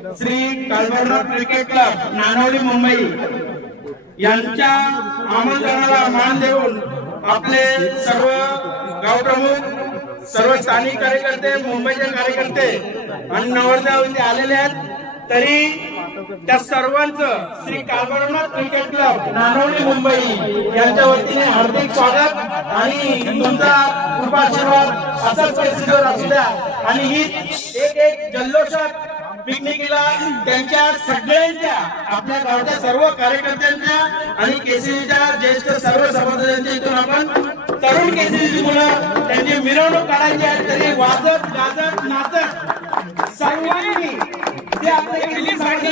Shri Kalbhairavnath cricket club Nanavali Mumbai यांच्या आमंत्रणाला मान देऊन आपले सर्व गावप्रमुख, सर्व स्थानिक कार्यकर्ते, मुंबईचे कार्यकर्ते आणि नवरदेव इथे आलेले आहेत. तरी त्या सर्वांचं श्री काळभैरवनाथ क्रिकेट क्लब नानवली मुंबई यांच्या वतीने हार्दिक स्वागत आणि तुमचा कृपा आशीर्वाद असाच परिस्थितीवर असू द्या. आणि ही एक जल्लोषात पिकनिकीला त्यांच्या सगळ्यांच्या, आपल्या गावच्या सर्व कार्यकर्त्यांच्या आणि केसीच्या ज्येष्ठ सर्व सभासदांच्या इथून आपण तरुण केसीची मुलं त्यांची मिरवणूक काढायची आहे. तरी वाजत गाजत नाचत सर्वांनी जे आपल्या केसीसाठी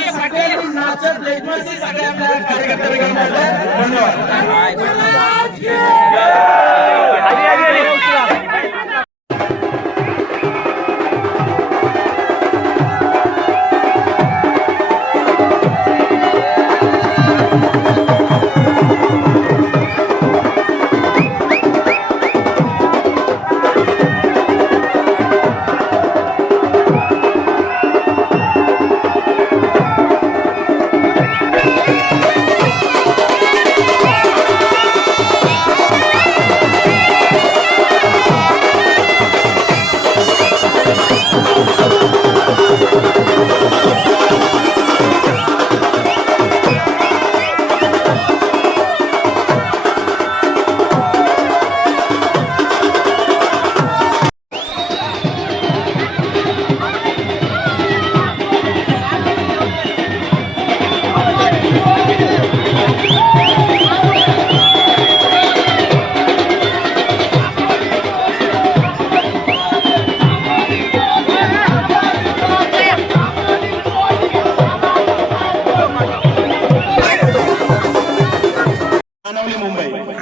नाचत लेखमासी सगळे आपल्या कार्यकर्त्यांना धन्यवाद.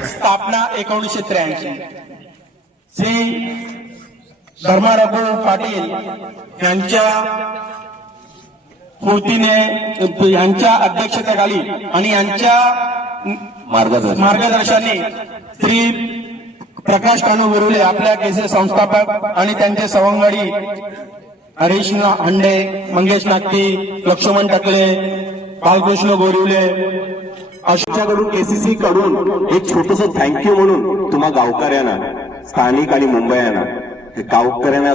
स्थापना 1983. श्री धर्मारघु पाटील यांच्या स्फूर्तीने, यांच्या अध्यक्षतेखाली आणि यांच्या मार्गदर्शनाने श्री प्रकाश कानू विरुले आपल्या केसी संस्थापक आणि त्यांचे सवंगडी हरीश हंडे, मंगेश नागती, लक्ष्मण टकले, बालकृष्ण गोरिवले अशाकडून केसीसी कडून एक छोटस थँक्यू म्हणून तुम्हा गावकऱ्यांना, स्थानिक आणि मुंबईयांना, गावकऱ्यांना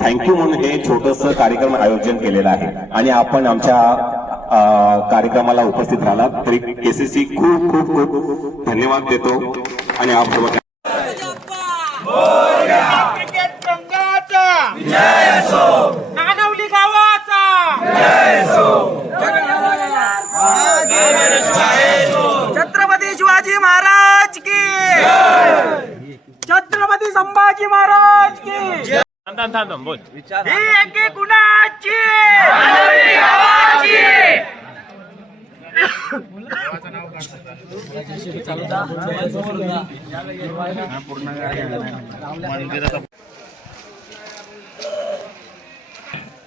थँक्यू म्हणून हे छोटस कार्यक्रम आयोजन केलेलं आहे. आणि आपण आमच्या कार्यक्रमाला उपस्थित राहिला तरी केसीसी खूप खूप खूप धन्यवाद देतो. आणि आपण क्रिकेट संघाचा जय असो, नानवली गावाचा जय असो, छत्रपती शिवाजी महाराज की, छत्रपती संभाजी महाराज की. बोल ही एके कुणाची, नानवली गावाची.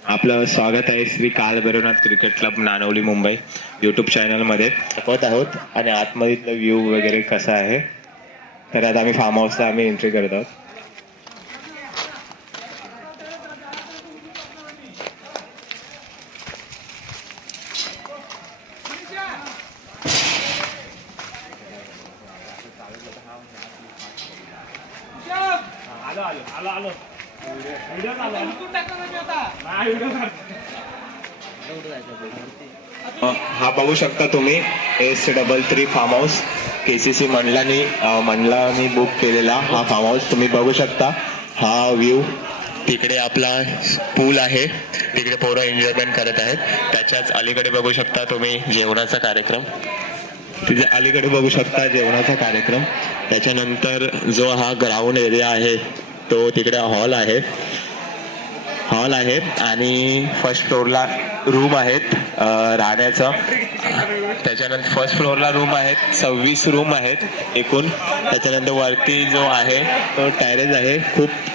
आपलं स्वागत आहे Shri Kalbhairavnath cricket club Nanavali Mumbai YouTube चॅनलमध्ये दाखवत आहोत. आणि आतमधीतलं व्ह्यू वगैरे कसं आहे. तर आता आम्ही फार्म हाऊसला एंट्री करत आहोत. हा बघू शकता तुम्ही S33 फार्म हाऊस केसीसी मंडळाने बुक केलेला हा फार्म हाऊस तुम्ही बघू शकता. हा व्ह्यू, तिकडे आपला पूल आहे, तिकडे पोरं एन्जॉयमेंट करत आहेत. त्याच्याच अलीकडे बघू शकता तुम्ही जेवणाचा कार्यक्रम, तिथे अलीकडे बघू शकता जेवणाचा कार्यक्रम. त्याच्यानंतर जो हा ग्राउंड एरिया आहे तो तिकडे हॉल आहे आणि फर्स्ट फ्लोअरला रूम आहेत राहण्याचं. त्याच्यानंतर फर्स्ट फ्लोअरला रूम आहेत, 26 रूम आहेत एकूण. त्याच्यानंतर वरती जो आहे तो टॅरेस आहे,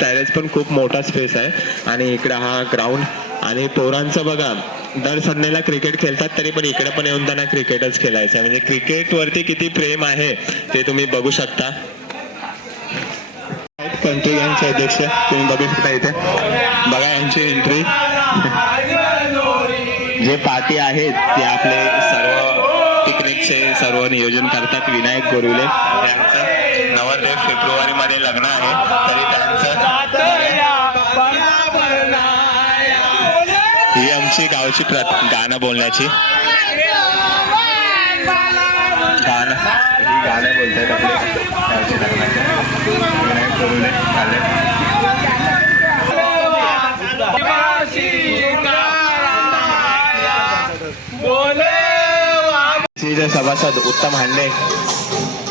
टॅरेस पण खूप मोठा स्पेस आहे. आणि इकडे हा ग्राउंड. आणि पोरांचं बघा, दर संडेला क्रिकेट खेळतात तरी पण इकडे पण येऊन त्यांना क्रिकेटच खेळायचं आहे. म्हणजे क्रिकेट वरती किती प्रेम आहे ते तुम्ही बघू शकता. पंतू यांचे अध्यक्ष तुम्ही बघू शकता इथे. बघा यांची एंट्री. जे पार्टी आहेत ते आपले सर्व पिकनिकचे सर्व नियोजन करतात. विनायक गोरिवले यांचं 9 फेब्रुवारीमध्ये लग्न आहे, तरी त्यांचं ही आमची गावची गाणं बोलण्याची गाणं बोलतात आपले गावची लग्नाचे. विनायक गोरिवले आले. सभासद उत्तम हांडे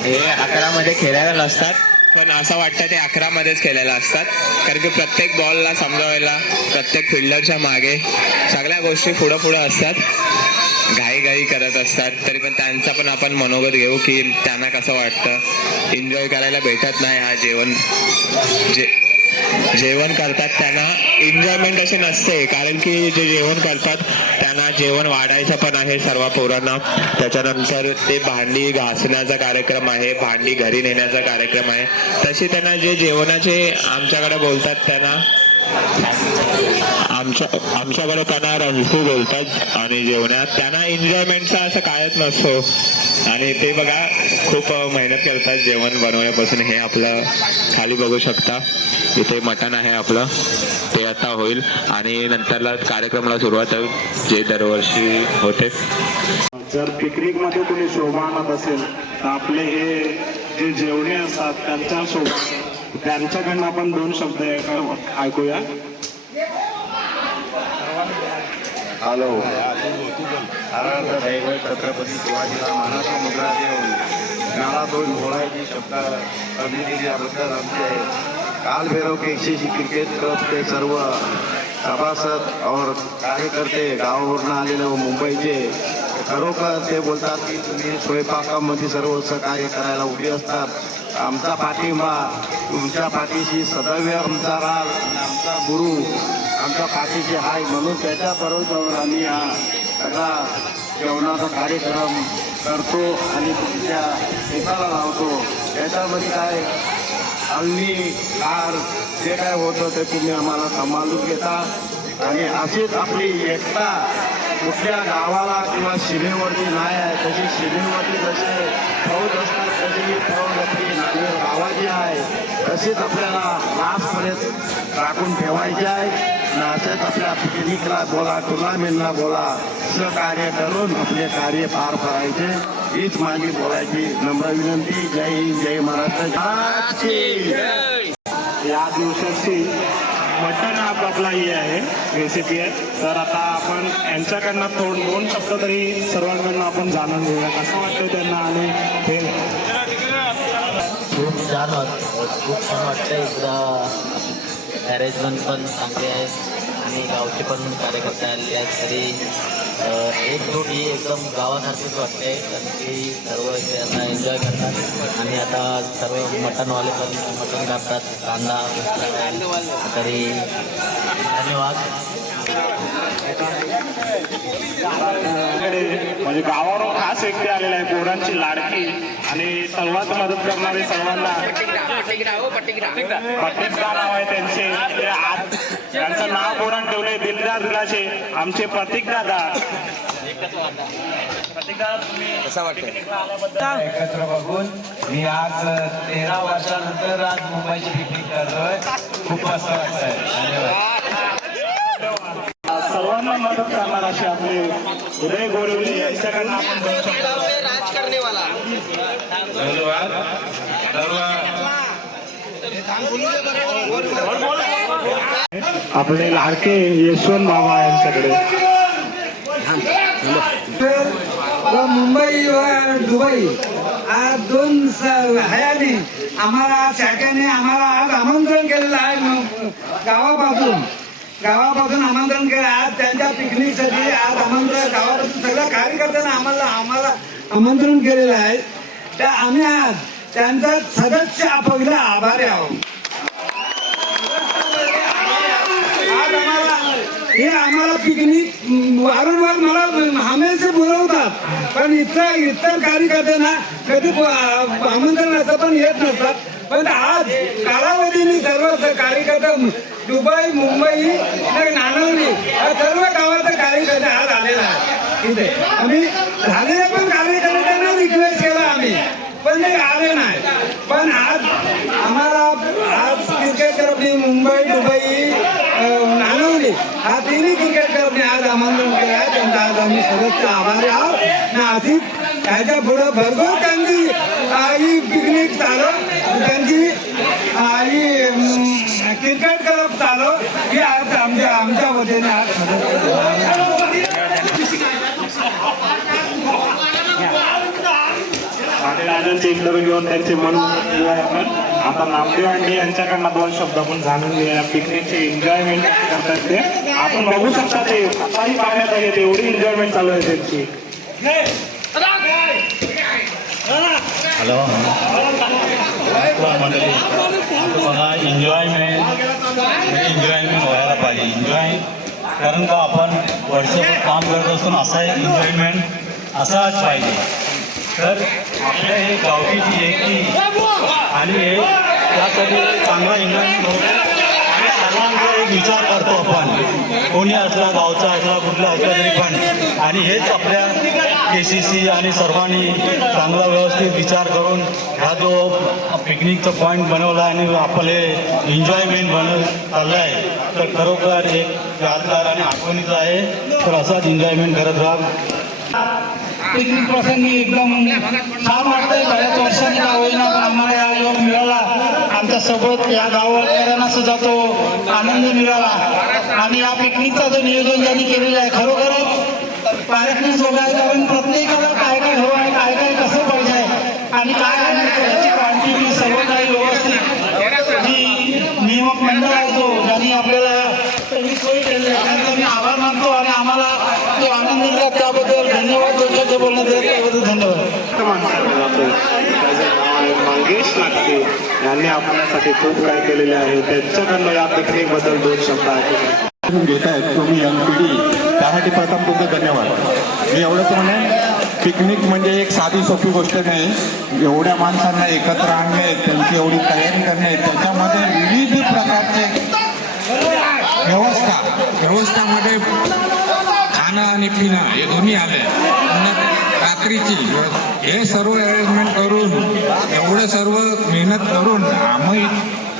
हे 11 मध्ये खेळायला नसतात, पण असं वाटतं ते 11 मध्येच खेळायला असतात, कारण की प्रत्येक बॉलला समजावायला प्रत्येक फिल्डरच्या मागे सगळ्या गोष्टी पुढं पुढं असतात, घाई करत असतात. तरी पण त्यांचा पण आपण मनोगत घेऊ की त्यांना कसं वाटतं. एन्जॉय करायला भेटत नाही. हा जेवण करतात त्यांना एन्जॉयमेंट अशी नसते, कारण की जे जेवण करतात त्यांना जेवण वाढायचं पण आहे सर्व पोरांना. त्याच्यानंतर ते भांडी घासण्याचा कार्यक्रम आहे, भांडी घरी नेण्याचा कार्यक्रम आहे. तशी त्यांना जे जेवणाचे आमच्याकडे बोलतात त्यांना आमच्याकडे त्यांना रंजू बोलतात, आणि जेवणात त्यांना एन्जॉयमेंटचा असं कायच नसतो. आणि ते बघा खूप मेहनत करतात जेवण बनवण्यापासून. हे आपलं खाली बघू शकता, इथे मटण आहे आपलं, ते आता होईल आणि नंतरला कार्यक्रमाला सुरुवात होईल जे दरवर्षी होते. जर पिकनिक मध्ये कोणी शोभा आणत असेल तर आपले हे जे जेवणे असतात त्यांच्या सोबत त्यांच्याकडनं आपण 2 शब्द ऐकूया. हॅलो, छत्रपती शिवाजीला महाराष्ट्र मुद्रा देऊन मला 2 बोलायची शब्द संधी दिल्याबद्दल आमचे कालभैरव केसीसी क्रिकेट क्लब के सर्व सभासद और कार्यकर्ते गावावरून आलेले व मुंबईचे खरोखर ते बोलतात की तुम्ही स्वयंपाकामध्ये सर्व सहकार्य करायला उभे असतात. आमचा पाठिंबा तुमच्या पाठीशी सदैव आमचा राग, आमचा गुरु आमच्या पाठीशी आहे, म्हणून त्याच्याबरोबर आम्ही हा सगळा जेवणाचा कार्यक्रम करतो आणि तुमच्या एकाला लावतो. याच्यामध्ये काय हल्ली कार जे काय होतं ते तुम्ही आम्हाला सांभाळून घेता. आणि अशीच आपली एकता कुठल्या गावाला किंवा सीमेवरती नाही आहे, तशी सीमेवरती जसे फौज असतात तशी फौज आपली नांदेड गावाची आहे, तशीच आपल्याला लास्टपर्यंत राखून ठेवायची आहे. असेच आपल्या पिकनिकला बोला, टुर्नामेंटला बोला, सहकार्य करून आपले कार्य पार पाडायचे, हीच माझी बोलायची नम्र विनंती. जय हिंद, जय महाराष्ट्र. या दिवसाची मटण आपला ही आहे रेसिपी आहे. तर आता आपण यांच्याकडनं 2 शब्द तरी सर्वांकडनं आपण जाणून घेऊया कसं वाटतं त्यांना. आणि हे खूप छान वाटतं. इकडं अरेंजमेंट पण चांगली आहे आणि गावचे पण कार्यकर्ते आलेले आहेत. तरी एकजूट ही एकदम गावासारखीच वाटते, कारण की सर्व इथे आता एन्जॉय करतात. आणि आता सर्व मटणवाले पण मटण कापतात, कांदा. तरी धन्यवाद. म्हणजे गावावरून खास व्यक्ती आलेला आहे, पोरांची लाडकी आणि सर्वात मदत करणारे सर्वांना. पट्टिका नाव आहे त्यांचे, त्यांचं नाव पोरांना ठेवले दिलदार दिलाचे आमचे प्रतीक दादा. कसा वाटतं एकत्र बघून. मी आज 13 वर्षानंतर आज मुंबईची पिकनिक करतोय. खूप मस्त वाटतंय. धन्यवाद. सर्वांना मदत करणार असे आपले उदय गोरिवले यांच्याकडनं आपण आपले लाडके यशवंत बाबा यांच्याकडे. मुंबई व दुबई आज 2 हयाली आम्हाला शाखेने आम्हाला आज आमंत्रण केलेलं आहे. गावापासून आमंत्रण केलं. आज त्यांच्या पिकनिकसाठी आज आमंत्रण गावापासून सगळ्या कार्यकर्त्यांना आम्हाला आमंत्रण केलेलं आहे. त्या आम्ही आज त्यांचा सदस्य पहिला आभारी आहोत. हे आम्हाला पिकनिक वारंवार मला हमेशा बोलवतात, पण इतर कार्यकर्त्यांना कधी आमंत्रण असं पण येत नसतात. पण आज कालावधीने सर्व कार्यकर्ते दुबई, मुंबई, नानवली या सर्व गावाचा कार्यकर्ता आज आलेला आहे इथे. आम्ही झालेल्या पण कार्यकर्त्यांना रिक्वेस्ट केला आम्ही, पण ते आले नाही. पण आज आम्हाला आज क्रिकेट क्लबनी मुंबई, दुबई, नानवली हा तिन्ही क्रिकेट क्लबने आज आमंत्रण केलं आहे. त्यांचा आज आम्ही सदस्य आभारी आहोत ना. अशी त्याच्या पुढं भरपूर त्यांची ही पिकनिक चालव, त्यांची ही क्रिकेट क्लब चालव ही आज आमच्या वतीने आज दादांचे इंटरव्ह्यू घेऊन त्यांचे मन आपण आता नामदेव आणि यांच्याकडनं 2 शब्द आपण जाणून घेऊया. पिकनिकचे एन्जॉयमेंट करतात ते आपण बघू शकता. ते आताही पाहण्यात आले एवढी एन्जॉयमेंट चालू आहे त्यांची. हॅलो मंडळी, बघा एन्जॉयमेंट व्हायला पाहिजे. एन्जॉय कारण का आपण वर्षभर काम करत असून असा एक एन्जॉयमेंट असाच पाहिजे. तर आपल्या हे गावकीची एकी आणि हे त्यासाठी चांगला एन्जॉयमेंट होतो आणि सर्वांचा एक विचार करतो आपण. कोणी असला, गावचा असला, कुठला असला तरी पण. आणि हेच आपल्या KCC आणि सर्वांनी चांगला व्यवस्थित विचार करून हा जो पिकनिकचा पॉईंट बनवला आणि आपले एन्जॉयमेंट चाललं आहे, तर खरोखर एक यादगार आणि आठवणीचा आहे. तर असाच एन्जॉयमेंट करत राहा. पिकनिक प्रसंगी एकदम छान वाटतंय. बऱ्याच वर्षांनी का होईना पण आम्हाला या योग मिळाला. आमच्या सोबत या गावकऱ्यांना सुद्धा तो आनंद मिळाला. आणि या पिकनिकचा जो नियोजन ज्यांनी केलेलं आहे खरोखरच कार्यक्रम सोबत आहे. कारण प्रत्येकाला काय काय हवं आहे, काय काय कसं पाहिजे आणि काय याची क्वांटिटी सर्व काही व्यवस्थित जी नियामक मंडळ आहे तो ज्यांनी आपल्याला सोयी केली आहे त्यांचा मी आभार मानतो. आणि आम्हाला जो आनंद दिला त्याबद्दल धन्यवाद. तुमच्याचं बोलणं दिलं त्याबद्दल धन्यवाद. मंगेश नागटे यांनी आपल्यासाठी खूप काही केलेले आहे. त्यांच्याकडनं या पिकनिक बद्दल 2 शब्द आहेत. घेत आहेत तुम्ही यंग पिढी, त्यासाठी प्रथम तुमचे धन्यवाद. मी एवढंच म्हणेन, पिकनिक म्हणजे एक साधी सोपी गोष्ट नाही. एवढ्या माणसांना एकत्र आणणे, त्यांची एवढी तयारी करणे, त्याच्यामध्ये विविध प्रकारचे व्यवस्थामध्ये खाणं आणि पिणं हे दोन्ही आले. रात्रीची हे सर्व अरेंजमेंट करून एवढं सर्व मेहनत करून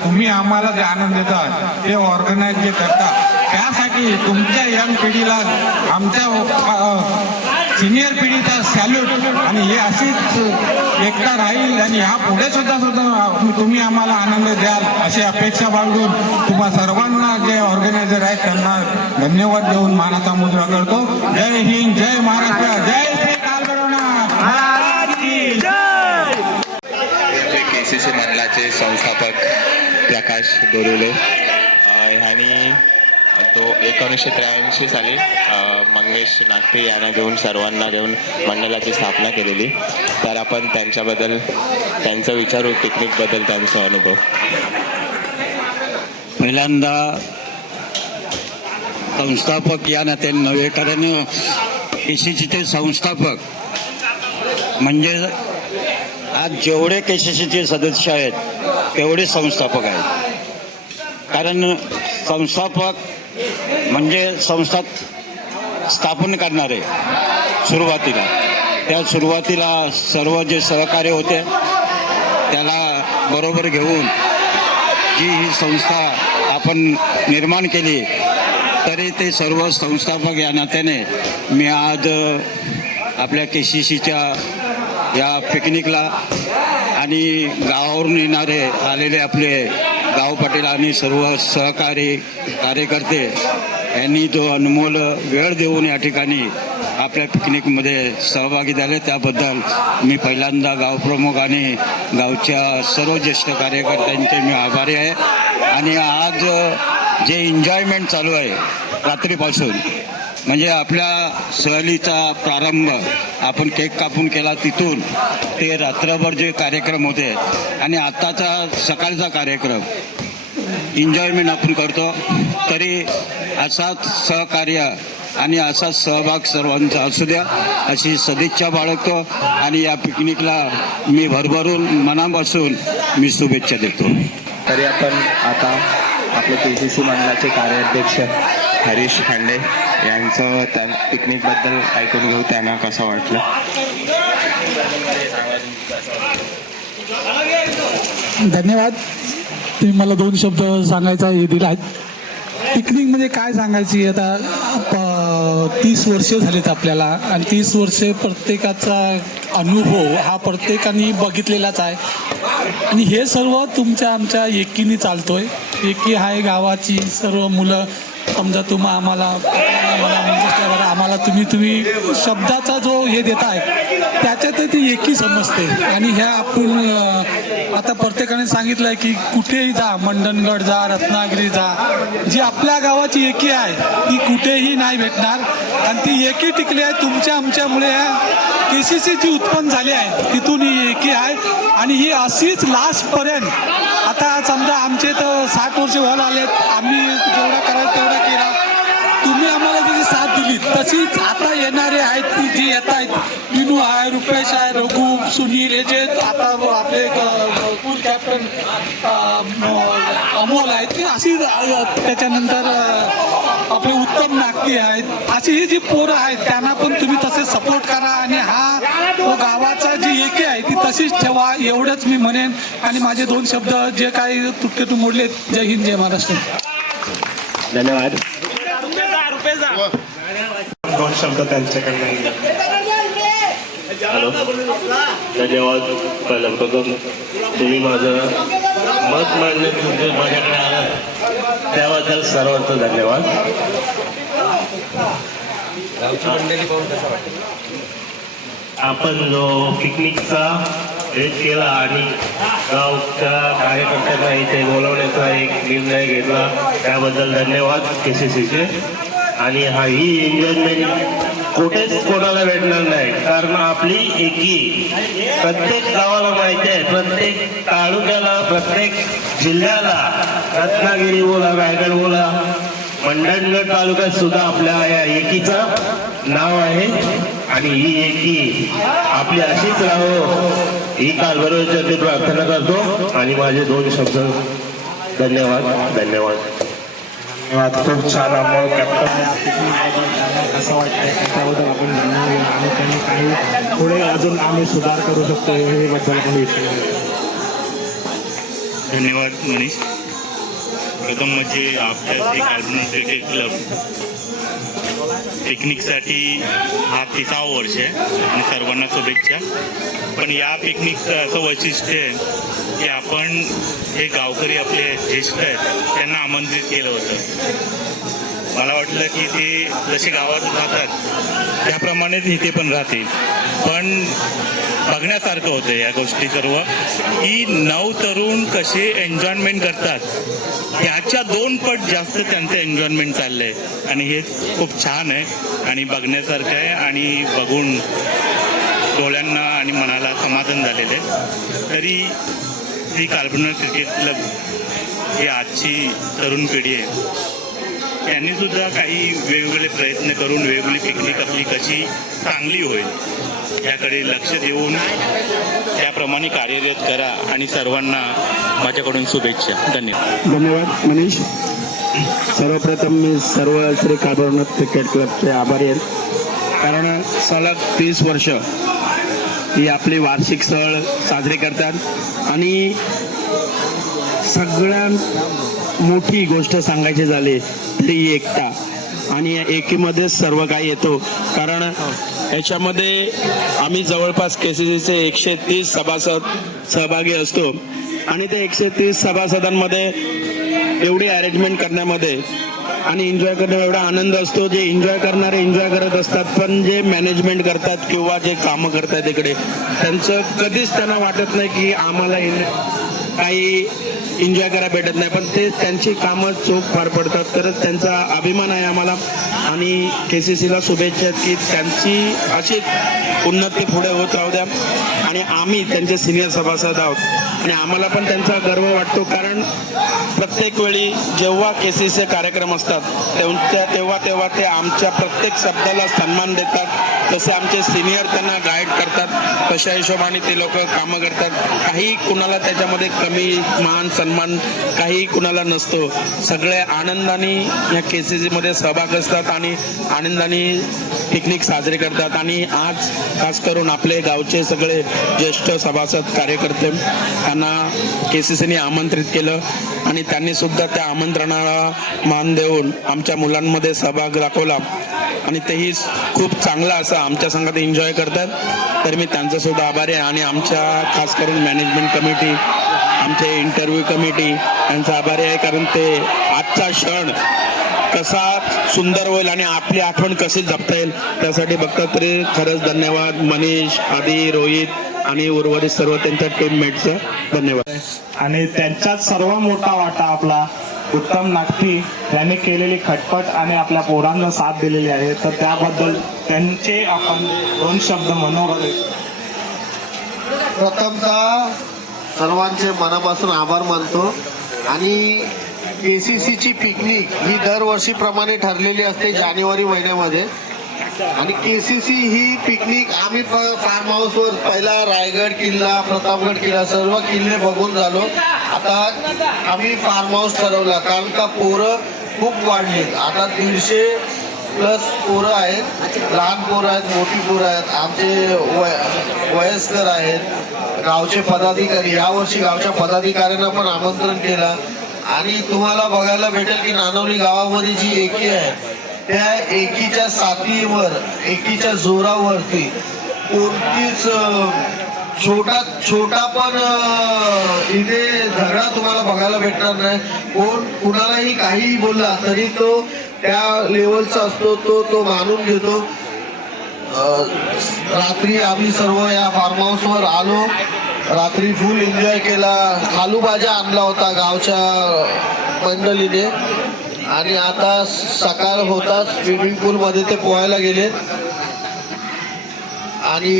तुम्ही आम्हाला जे आनंद देतात ते ऑर्गनाईज जे करता, त्यासाठी तुमच्या यंग पिढीला आमच्या सिनियर पिढीचा सॅल्यूट. आणि हे अशीच एकता राहील आणि ह्या पुढे सुद्धा तुम्ही आम्हाला आनंद द्याल अशी अपेक्षा बाळगून तुम्हा सर्वांना जे ऑर्गनायझर आहेत त्यांना धन्यवाद देऊन मानाचा मुद्रा करतो. जय हिंद, जय महाराष्ट्र, जय श्री KCC मंडळाचे संस्थापक प्रकाश दोरुले ह्यांनी तो 1983 साली मंगेश नागटे यांना घेऊन सर्वांना घेऊन मंडळाची स्थापना केलेली. तर आपण त्यांच्याबद्दल त्यांचं विचारू, पिकनिकबद्दल त्यांचा अनुभव. पहिल्यांदा संस्थापक या नात्याने नव्हे, कारण KCCचे संस्थापक म्हणजे आज जेवढे KCCचे सदस्य आहेत तेवढे संस्थापक आहेत. कारण संस्थापक म्हणजे संस्था स्थापन करणारे त्या सुरुवातीला सर्व जे सहकार्य होते त्याला बरोबर घेऊन जी ही संस्था आपण निर्माण केली, तरी ते सर्व संस्थापक या नात्याने मी आज आपल्या KCCच्या या पिकनिकला आणि गावावरून येणारे आलेले आपले गाव पाटील आणि सर्व सहकारी कार्यकर्ते यांनी जो अनमोल वेळ देऊन या ठिकाणी आपल्या पिकनिकमध्ये सहभागी झाले त्याबद्दल मी पहिल्यांदा गावप्रमुख आणि गावच्या सर्व ज्येष्ठ कार्यकर्त्यांचे मी आभारी आहे. आणि आज जे एन्जॉयमेंट चालू आहे रात्रीपासून, म्हणजे आपल्या सहलीचा प्रारंभ आपण केक कापून केला, तिथून ते रात्रभर जे कार्यक्रम होते आणि आत्ताचा सकाळचा कार्यक्रम एन्जॉयमेंट आपण करतो. तरी असाच सहकार्य आणि असाच सहभाग सर्वांचा असू द्या अशी सदिच्छा बाळगतो. आणि या पिकनिकला मी भरभरून मनापासून मी शुभेच्छा देतो. तरी आपण आता आपले KCC मंडळाचे कार्याध्यक्ष हरीश खांडे यांचं त्या पिकनिकबद्दल ऐकून घेऊ, त्यांना कसं वाटलं. धन्यवाद. तुम्ही मला 2 शब्द सांगायचा हे दिला आहेत. पिकनिक म्हणजे काय सांगायची, आता 30 वर्ष झालीत आपल्याला आणि 30 वर्षे प्रत्येकाचा अनुभव हा प्रत्येकाने बघितलेलाच आहे आणि हे सर्व तुमच्या आमच्या एकीने चालतोय. एकी आहे गावाची सर्व मुलं. समजा आम्हाला आम्हाला तुम्ही शब्दाचा जो हे देताय त्याच्यात ती एकी समजते आणि ह्या आपण आता प्रत्येकाने सांगितलंय की कुठेही जा, मंडणगड जा, रत्नागिरी जा, जी आपल्या गावाची एकी आहे ती कुठेही नाही भेटणार आणि ती एकी टिकली आहे तुमच्या आमच्यामुळे. KCC जी उत्पन्न झाली आहे तिथून ही एकी आहे आणि ही अशीच लास्टपर्यंत. आता समजा आमचे तर 60 वर्ष व्हायला आलेत, आम्ही जेवढा करायचं तेवढा केला. तुम्ही आम्हाला जी साथ दिली तशीच आता येणारे आहेत ती जी येत आहेत, विनू आहे, रुपेश आहे, रघु, सुनील, हे जे आता आपले पूल कॅप्टन अमोल आहेत ती अशी, त्याच्यानंतर आपले उत्तम नागती आहेत, अशी ही जी पोरं आहेत त्यांना पण तुम्ही तसे सपोर्ट करा आणि हा गावाचा जी एकी आहे ती तशीच ठेवा, एवढंच मी म्हणेन. आणि माझे 2 शब्द जे काही तुटके मोडले. जय हिंद, जय महाराष्ट्र. धन्यवाद. 2 शब्द त्यांच्याकडनं. हॅलो, धन्यवाद. पहिल्याप्रथम तुम्ही माझं मत मांडणे तुमचे माझ्याकडे आलात त्याबद्दल सर्वांचं धन्यवाद. आपण जो पिकनिकचा रेट केला आणि गावच्या कार्यकर्त्यांना इथे बोलवण्याचा एक निर्णय घेतला त्याबद्दल धन्यवाद KCCचे. आणि ही एन्जॉयमेंट कुठेच कोणाला भेटणार नाही, कारण आपली एकी प्रत्येक गावाला माहिती आहे, प्रत्येक तालुक्याला, प्रत्येक जिल्ह्याला, रत्नागिरी बोला, रायगड बोला, मंडणगड तालुक्यात सुद्धा आपल्या या एकीचं नाव आहे. आणि ही एकी आपली अशीच राहो ही कालभैरवाची प्रार्थना करतो आणि माझे 2 शब्द. धन्यवाद. धन्यवाद. खूप छान. अमोल कॅप्टन या पिकनिकबद्दल कसं वाटतंय त्याबद्दल आपण जाणून घेऊ आणि त्यांनी काही पुढे अजून आम्ही सुधार करू शकतो हे बद्दल आपण विचारू. धन्यवाद मनीष. प्रथम म्हणजे आपल्या श्री काल्पनिक क्रिकेट क्लब पिकनिकसाठी हा 30वा वर्ष आहे आणि सर्वांना शुभेच्छा. पण या पिकनिकचं असं वैशिष्ट्य आहे की आपण हे गावकरी आपले ज्येष्ठ आहेत त्यांना आमंत्रित केलं होतं. मला वाटलं की ते जसे गावात राहतात त्याप्रमाणेच इथे पण राहतील. पण बघण्यासारखं होतं या गोष्टी सर्व की तरुण कसे एन्जॉयमेंट करतात त्याच्या 2 पट जास्त त्यांचं एन्जॉयमेंट चाललं आहे आणि हे खूप छान आहे आणि बघण्यासारखं आहे आणि बघून डोळ्यांना आणि मनाला समाधान झालेलं आहे. तरी श्री काल्पनिक क्रिकेट क्लब ही आजची तरुण पिढी आहे, त्यांनी सुद्धा काही वेगवेगळे प्रयत्न करून वेगवेगळी पिकनिक आपली कशी चांगली होईल याकडे लक्ष देऊन त्याप्रमाणे कार्यरत करा आणि सर्वांना माझ्याकडून शुभेच्छा. धन्यवाद. धन्यवाद मनीष. सर्वप्रथम मी सर्व श्री काल्पनिक क्रिकेट क्लबचे आभारी आहेत, कारण सलग 30 वर्ष ही आपली वार्षिक सहल साजरी करतात आणि सगळ्यात मोठी गोष्ट सांगायची झाली तरी एकता आणि या एकीमध्येच सर्व काही येतो. कारण याच्यामध्ये आम्ही जवळपास KCCचे 130 सभासद सहभागी असतो आणि ते 130 सभासदांमध्ये एवढी अरेंजमेंट करण्यामध्ये आणि एन्जॉय करण्यात एवढा आनंद असतो. जे एन्जॉय करणारे एन्जॉय करत असतात, पण जे मॅनेजमेंट करतात किंवा जे कामं करतात इकडे त्यांचं कधीच त्यांना वाटत नाही की आम्हाला काही एन्जॉय करायला भेटत नाही, पण ते त्यांची कामं चोख पार पडतात. तर त्यांचा अभिमान आहे आम्हाला आणि KCCला शुभेच्छा की त्यांची अशी उन्नती पुढे होत राहू द्या. आणि आम्ही त्यांचे सिनियर सभासद आहोत आणि आम्हाला पण त्यांचा गर्व वाटतो, कारण प्रत्येक वेळी जेव्हा KCCचे कार्यक्रम असतात तेव्हा ते आमच्या प्रत्येक शब्दाला सन्मान देतात. तसे आमचे सिनियर त्यांना गाईड करतात. तशा हिशोबाने ते लोक कामं करतात. काही कुणाला त्याच्यामध्ये कमी मान सन्मान काही कुणाला नसतो. सगळे आनंदाने या KCC मध्ये सहभाग असतात आणि आनंदाने पिकनिक साजरे करतात. आणि आज खास करून आपले गावचे सगळे ज्येष्ठ सभासद कार्यकर्ते त्यांना KCCने आमंत्रित केलं आणि त्यांनी सुद्धा त्या आमंत्रणाला मान देऊन आमच्या मुलांमध्ये सहभाग दाखवला आणि तेही खूप चांगला असा आमच्या संघात एन्जॉय करतात. तर मी त्यांचा सुद्धा आभारी आहे आणि आमच्या खास करून मॅनेजमेंट कमिटी आमचे इंटरव्ह्यू कमिटी यांचा आभारी आहे. कारण ते आजचा क्षण कसा सुंदर होईल आणि आपली आठवण कशी जपता येईल त्यासाठी बघतात. तरी खरंच धन्यवाद मनीष, आदी, रोहित आणि उर्वरित सर्व त्यांच्या टीममेटचं धन्यवाद. आणि त्यांच्यात सर्व मोठा वाटा आपला उत्तम नागठी यांनी केलेली खटपट आणि आपल्या पोरांना साथ दिलेली आहे. तर त्याबद्दल त्यांचे आपण 2 शब्द मनोगत. प्रथमतः सर्वांचे मनापासून आभार मानतो. आणि KCCची पिकनिक ही दरवर्षीप्रमाणे ठरलेली असते जानेवारी महिन्यामध्ये. आणि KCC ही पिकनिक आम्ही फार्म हाऊसवर पहिला रायगड किल्ला, प्रतापगड किल्ला सर्व किल्ले बघून झालो. आता आम्ही फार्म हाऊस ठरवला कारण का पोरं खूप वाढली. आता 150+ पोरं आहेत. लहान पोरं आहेत, मोठी पोरं आहेत, आमचे वयस्कर आहेत, गावचे पदाधिकारी. यावर्षी गावच्या पदाधिकाऱ्यांना पण आमंत्रण केलं. आणि तुम्हाला बघायला भेटेल की नानवली गावामध्ये जी एकी आहे त्या एकीच्या साथीवर, एकीच्या जोरावरती कोणतीच छोटा पण इथे झगडा तुम्हाला बघायला भेटणार नाही. कोण कुणालाही काहीही बोलला तरी तो त्या लेवलचा असतो, तो मानून घेतो. रात्री आम्ही सर्व या फार्म हाऊसवर आलो. रात्री फुल एन्जॉय केला. आलू भाज्या आणला होता गावच्या मंडळीने. आणि आता सकाळ होताच स्विमिंग पूलमध्ये ते पोहायला गेले आणि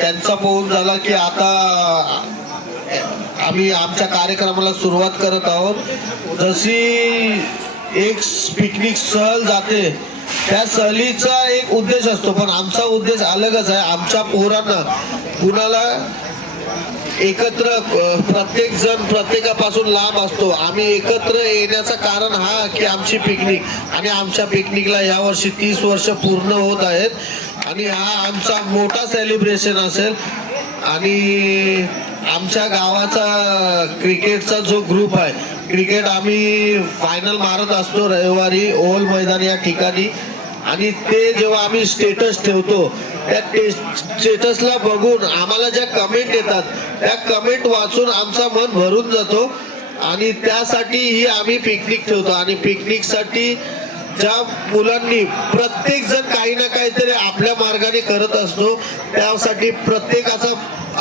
त्यांचा पोहून झाला की आता आम्ही आमच्या कार्यक्रमाला सुरुवात करत आहोत. जशी एक पिकनिक सहल जाते त्या सहलीचा एक उद्देश असतो पण आमचा उद्देश अलगच आहे. आमच्या पोरांना कुणाला एकत्र, प्रत्येक जण प्रत्येकापासून लांब असतो. आम्ही एकत्र येण्याचं कारण हा की आमची पिकनिक आणि आमच्या पिकनिकला यावर्षी 30 वर्ष पूर्ण होत आहेत आणि हा आमचा मोठा सेलिब्रेशन असेल. आणि आमच्या गावाचा क्रिकेटचा जो ग्रुप आहे, क्रिकेट आम्ही फायनल मारत असतो रविवारी ओल मैदान या ठिकाणी. आणि ते जेव्हा आम्ही स्टेटस ठेवतो त्या स्टेटसला बघून आम्हाला ज्या कमेंट येतात त्या कमेंट वाचून आमचा मन भरून जातो. आणि त्यासाठी ही आम्ही पिकनिक ठेवतो. आणि पिकनिकसाठी ज्या मुलांनी प्रत्येक जण काही ना काहीतरी आपल्या मार्गाने करत असतो त्यासाठी प्रत्येकाचं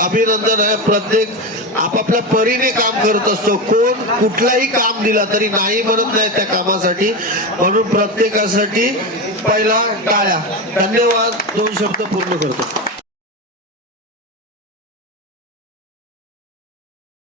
अभिनंदन आहे. प्रत्येक आपापल्या परीने काम करत असतो. कोण कुठलाही काम दिला तरी नाही म्हणत नाही त्या कामासाठी. म्हणून प्रत्येकासाठी पहिला टाळ्या. धन्यवाद. 2 शब्द पूर्ण करतो.